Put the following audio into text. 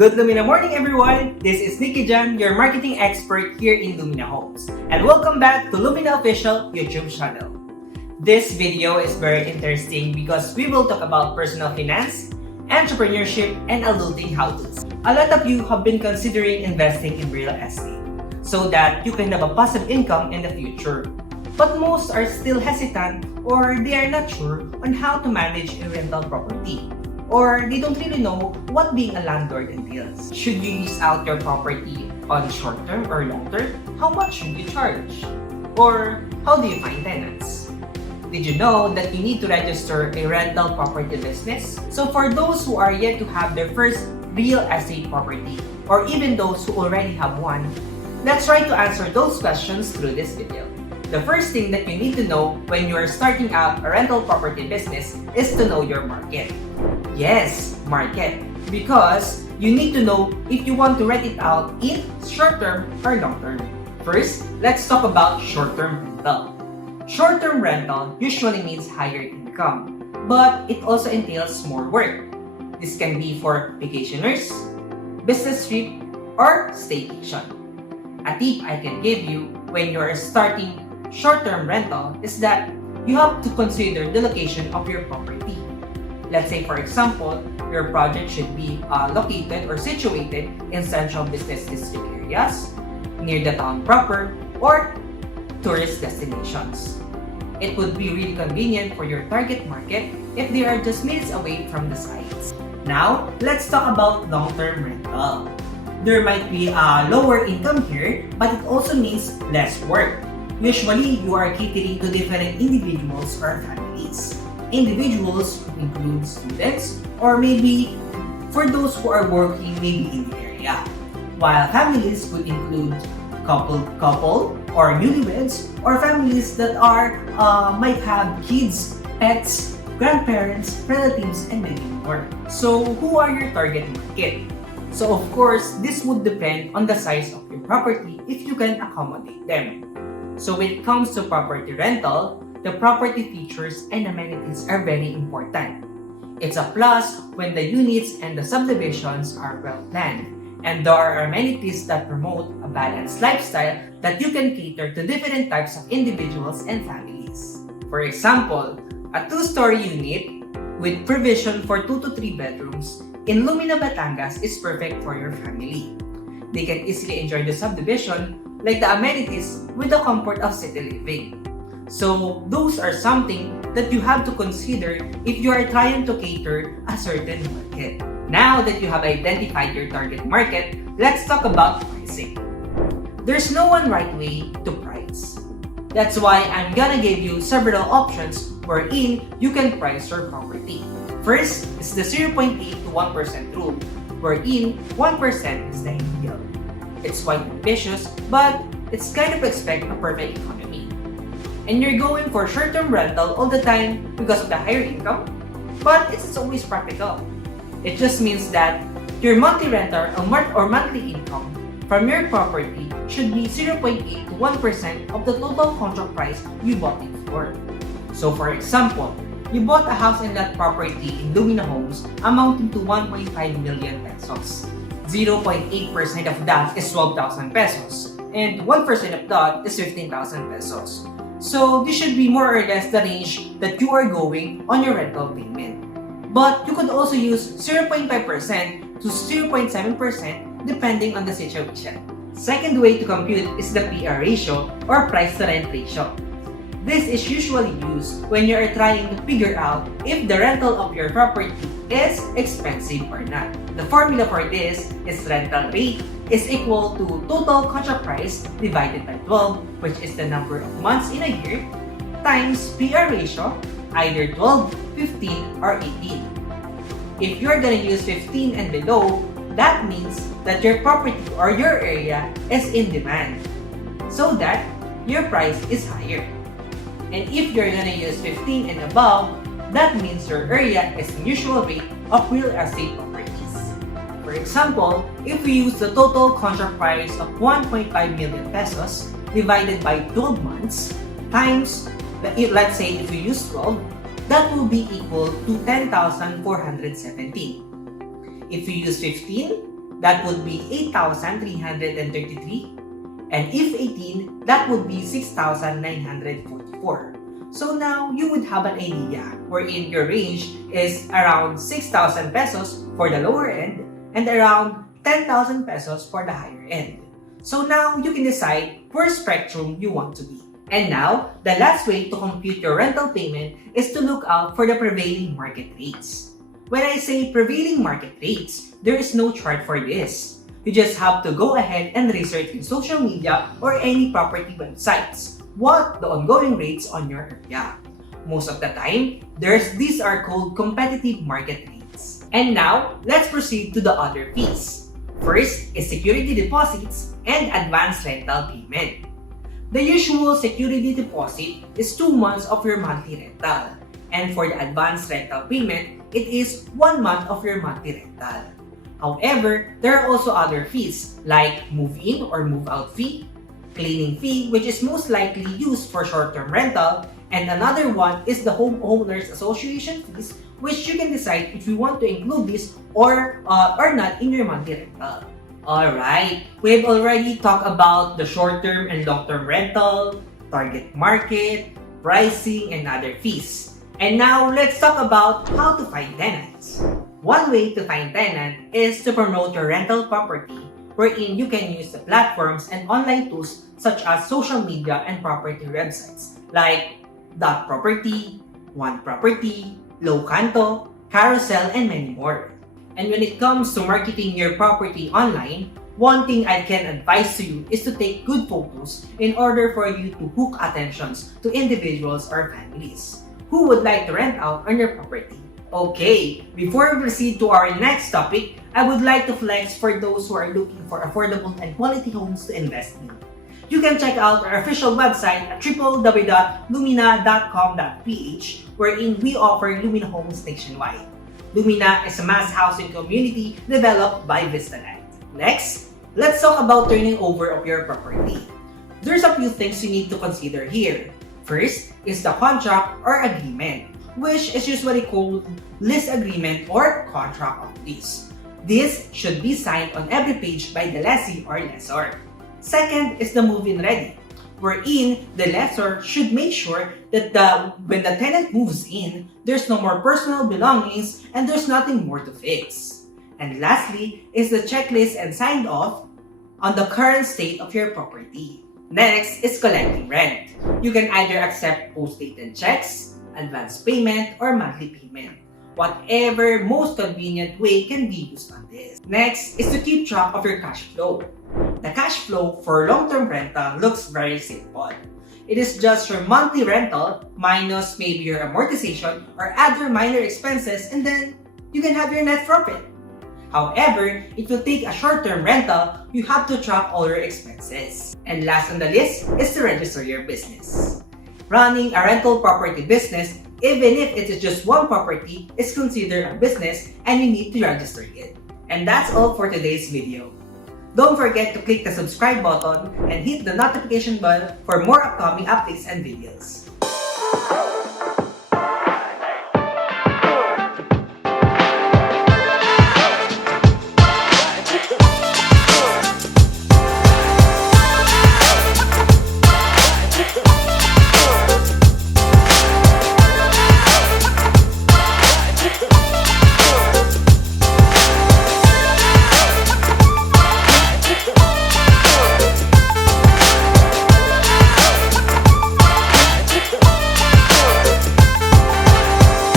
Good Lumina morning, everyone! This is Nikki Jan, your marketing expert here in Lumina Homes. And welcome back to Lumina Official YouTube channel. This video is very interesting because we will talk about personal finance, entrepreneurship, and adulting how-tos. A lot of you have been considering investing in real estate so that you can have a passive income in the future. But most are still hesitant or they are not sure on how to manage a rental property. Or they don't really know what being a landlord entails. Should you lease out your property on short-term or long-term? How much should you charge? Or how do you find tenants? Did you know that you need to register a rental property business? So for those who are yet to have their first real estate property, or even those who already have one, let's try to answer those questions through this video. The first thing that you need to know when you are starting out a rental property business is to know your market. Yes, market. Because you need to know if you want to rent it out in short-term or long-term. First, let's talk about short-term rental. Short-term rental usually means higher income, but it also entails more work. This can be for vacationers, business trip, or staycation. A tip I can give you when you are starting short-term rental is that you have to consider the location of your property. Let's say, for example, your project should be located or situated in central business district areas, near the town proper, or tourist destinations. It would be really convenient for your target market if they are just minutes away from the sites. Now, let's talk about long-term rental. There might be a lower income here, but it also means less work. Usually, you are catering to different individuals or families. Individuals include students or maybe for those who are working maybe in the area. While families would include couple or newlyweds or families that are might have kids, pets, grandparents, relatives, and many more. So who are your target market? So of course, this would depend on the size of your property if you can accommodate them. So when it comes to property rental, the property features and amenities are very important. It's a plus when the units and the subdivisions are well planned, and there are amenities that promote a balanced lifestyle that you can cater to different types of individuals and families. For example, a 2-story unit with provision for 2 to 3 bedrooms in Lumina, Batangas is perfect for your family. They can easily enjoy the subdivision like the amenities with the comfort of city living. So those are something that you have to consider if you are trying to cater a certain market. Now that you have identified your target market, let's talk about pricing. There's no one right way to price. That's why I'm gonna give you several options wherein you can price your property. First is the 0.8 to 1% rule, wherein 1% is the ideal. It's quite ambitious, but it's kind of expect a perfect economy. And you're going for short-term rental all the time because of the higher income, but it's always practical. It just means that your monthly rental or monthly income from your property should be 0.8 to 1% of the total contract price you bought it for. So for example, you bought a house and lot property in Lumina Homes amounting to 1.5 million pesos. 0.8% of that is 12,000 pesos, and 1% of that is 15,000 pesos. So this should be more or less the range that you are going on your rental payment. But you could also use 0.5% to 0.7% depending on the situation. Second way to compute is the PR ratio or price to rent ratio. This is usually used when you are trying to figure out if the rental of your property is expensive or not. The formula for this is rental rate is equal to total contract price divided by 12, which is the number of months in a year, times PR ratio, either 12, 15, or 18. If you're gonna use 15 and below, that means that your property or your area is in demand, so that your price is higher. And if you're gonna use 15 and above, that means your area is the usual rate of real estate properties. For example, if we use the total contract price of 1.5 million pesos divided by 12 months times, let's say if we use 12, that will be equal to 10,417. If we use 15, that would be 8,333. And if 18, that would be 6,944. So now you would have an idea wherein your range is around 6,000 pesos for the lower end and around 10,000 pesos for the higher end. So now you can decide where spectrum you want to be. And now, the last way to compute your rental payment is to look out for the prevailing market rates. When I say prevailing market rates, there is no chart for this. You just have to go ahead and research in social media or any property websites what the ongoing rates on your area. Most of the time, these are called competitive market rates. And now, let's proceed to the other fees. First is security deposits and advance rental payment. The usual security deposit is 2 months of your monthly rental. And for the advance rental payment, it is 1 month of your monthly rental. However, there are also other fees like move-in or move-out fee, cleaning fee, which is most likely used for short-term rental, and another one is the homeowners association fees, which you can decide if you want to include this or not in your monthly rental. Alright, we've already talked about the short-term and long-term rental, target market, pricing, and other fees. And now, let's talk about how to find tenants. One way to find tenant is to promote your rental property, wherein you can use the platforms and online tools such as social media and property websites like Dot Property, One Property, Locanto, Carousel, and many more. And when it comes to marketing your property online, one thing I can advise to you is to take good photos in order for you to hook attentions to individuals or families who would like to rent out on your property. Okay, before we proceed to our next topic, I would like to flex for those who are looking for affordable and quality homes to invest in. You can check out our official website at www.lumina.com.ph wherein we offer Lumina homes nationwide. Lumina is a mass housing community developed by VistaLand. Next, let's talk about turning over of your property. There's a few things you need to consider here. First is the contract or agreement, which is usually called lease agreement or contract of lease. This should be signed on every page by the lessee or lessor. Second is the move-in ready, wherein the lessor should make sure that when the tenant moves in, there's no more personal belongings and there's nothing more to fix. And lastly is the checklist and signed off on the current state of your property. Next is collecting rent. You can either accept post-dated checks, advance payment, or monthly payment. Whatever most convenient way can be used on this. Next is to keep track of your cash flow. The cash flow for long-term rental looks very simple. It is just your monthly rental minus maybe your amortization or other minor expenses, and then you can have your net profit. However, if you take a short-term rental, you have to track all your expenses. And last on the list is to register your business. Running a rental property business, even if it is just one property, is considered a business and you need to register it. And that's all for today's video. Don't forget to click the subscribe button and hit the notification bell for more upcoming updates and videos.